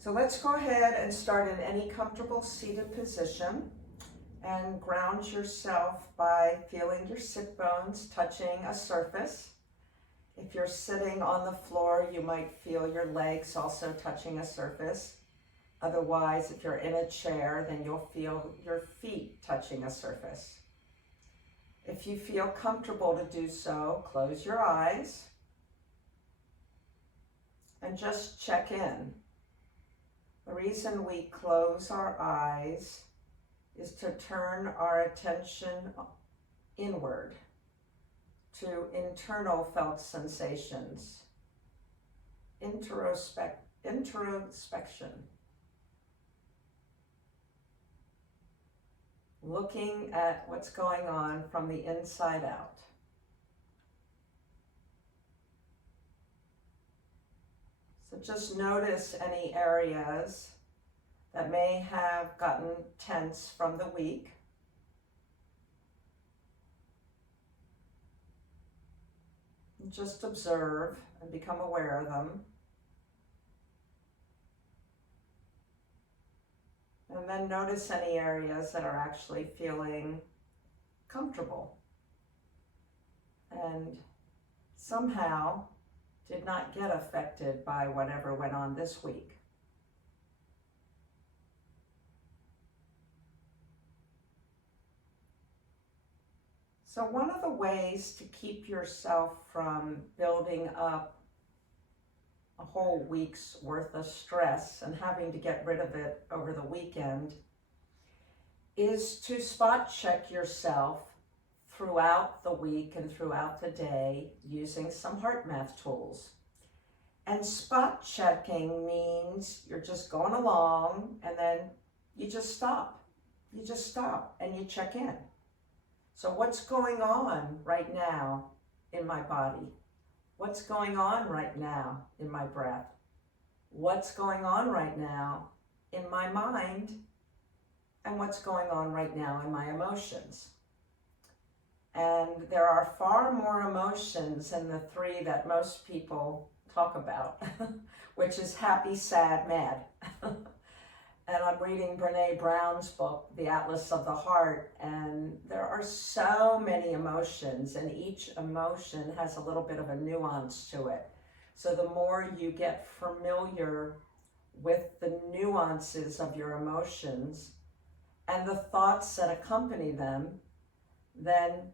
So let's go ahead and start in any comfortable seated position and ground yourself by feeling your sit bones touching a surface. If you're sitting on the floor, you might feel your legs also touching a surface. Otherwise, if you're in a chair, then you'll feel your feet touching a surface. If you feel comfortable to do so, close your eyes and just check in. The reason we close our eyes is to turn our attention inward to internal felt sensations, introspection, looking at what's going on from the inside out. So just notice any areas that may have gotten tense from the week. And just observe and become aware of them. And then notice any areas that are actually feeling comfortable and somehow did not get affected by whatever went on this week. So one of the ways to keep yourself from building up a whole week's worth of stress and having to get rid of it over the weekend is to spot check yourself throughout the week and throughout the day using some HeartMath tools. And spot checking means you're just going along and then you just stop. You just stop and you check in. So what's going on right now in my body? What's going on right now in my breath? What's going on right now in my mind? And what's going on right now in my emotions? And there are far more emotions than the three that most people talk about, which is happy, sad, mad. And I'm reading Brene Brown's book, The Atlas of the Heart, and there are so many emotions, and each emotion has a little bit of a nuance to it. So the more you get familiar with the nuances of your emotions and the thoughts that accompany them, then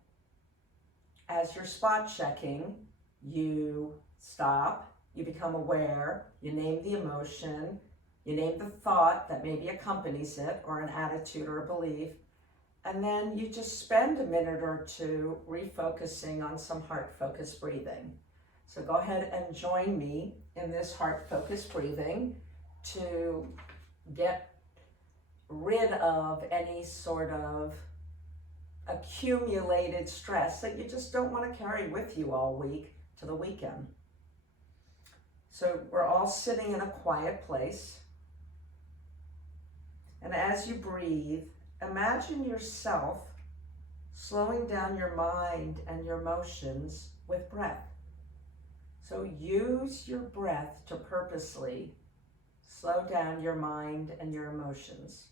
as you're spot checking, you stop, you become aware, you name the emotion, you name the thought that maybe accompanies it, or an attitude or a belief, and then you just spend a minute or two refocusing on some heart-focused breathing. So go ahead and join me in this heart-focused breathing to get rid of any sort of accumulated stress that you just don't want to carry with you all week to the weekend. So we're all sitting in a quiet place. And as you breathe, imagine yourself slowing down your mind and your emotions with breath. So use your breath to purposely slow down your mind and your emotions.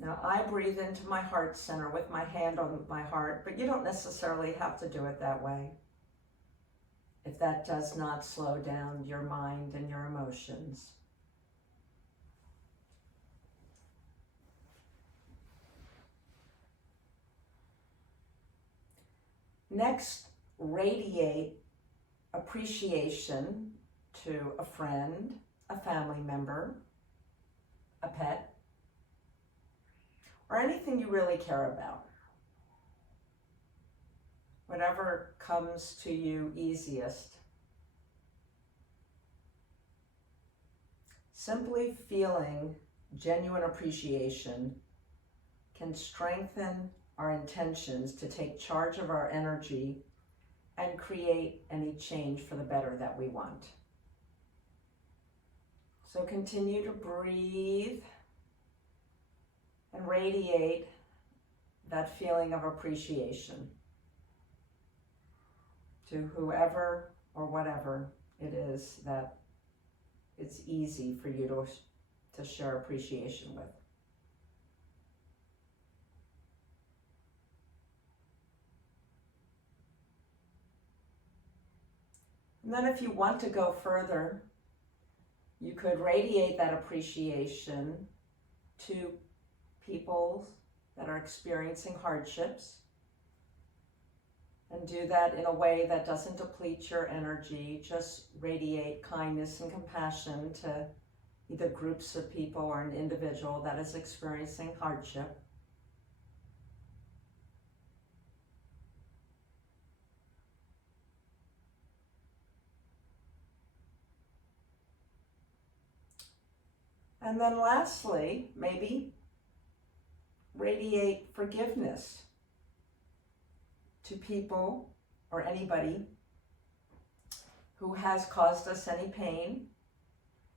Now I breathe into my heart center with my hand on my heart, but you don't necessarily have to do it that way if that does not slow down your mind and your emotions. Next, radiate appreciation to a friend, a family member, a pet, or anything you really care about. Whatever comes to you easiest. Simply feeling genuine appreciation can strengthen our intentions to take charge of our energy and create any change for the better that we want. So continue to breathe and radiate that feeling of appreciation. to whoever or whatever it is that it's easy for you to share appreciation with. And then if you want to go further, you could radiate that appreciation to people that are experiencing hardships, and do that in a way that doesn't deplete your energy. Just radiate kindness and compassion to either groups of people or an individual that is experiencing hardship. And then lastly, maybe radiate forgiveness to people or anybody who has caused us any pain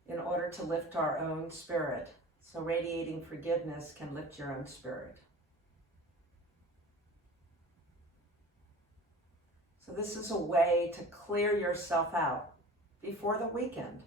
in order to lift our own spirit. So radiating forgiveness can lift your own spirit. So this is a way to clear yourself out before the weekend.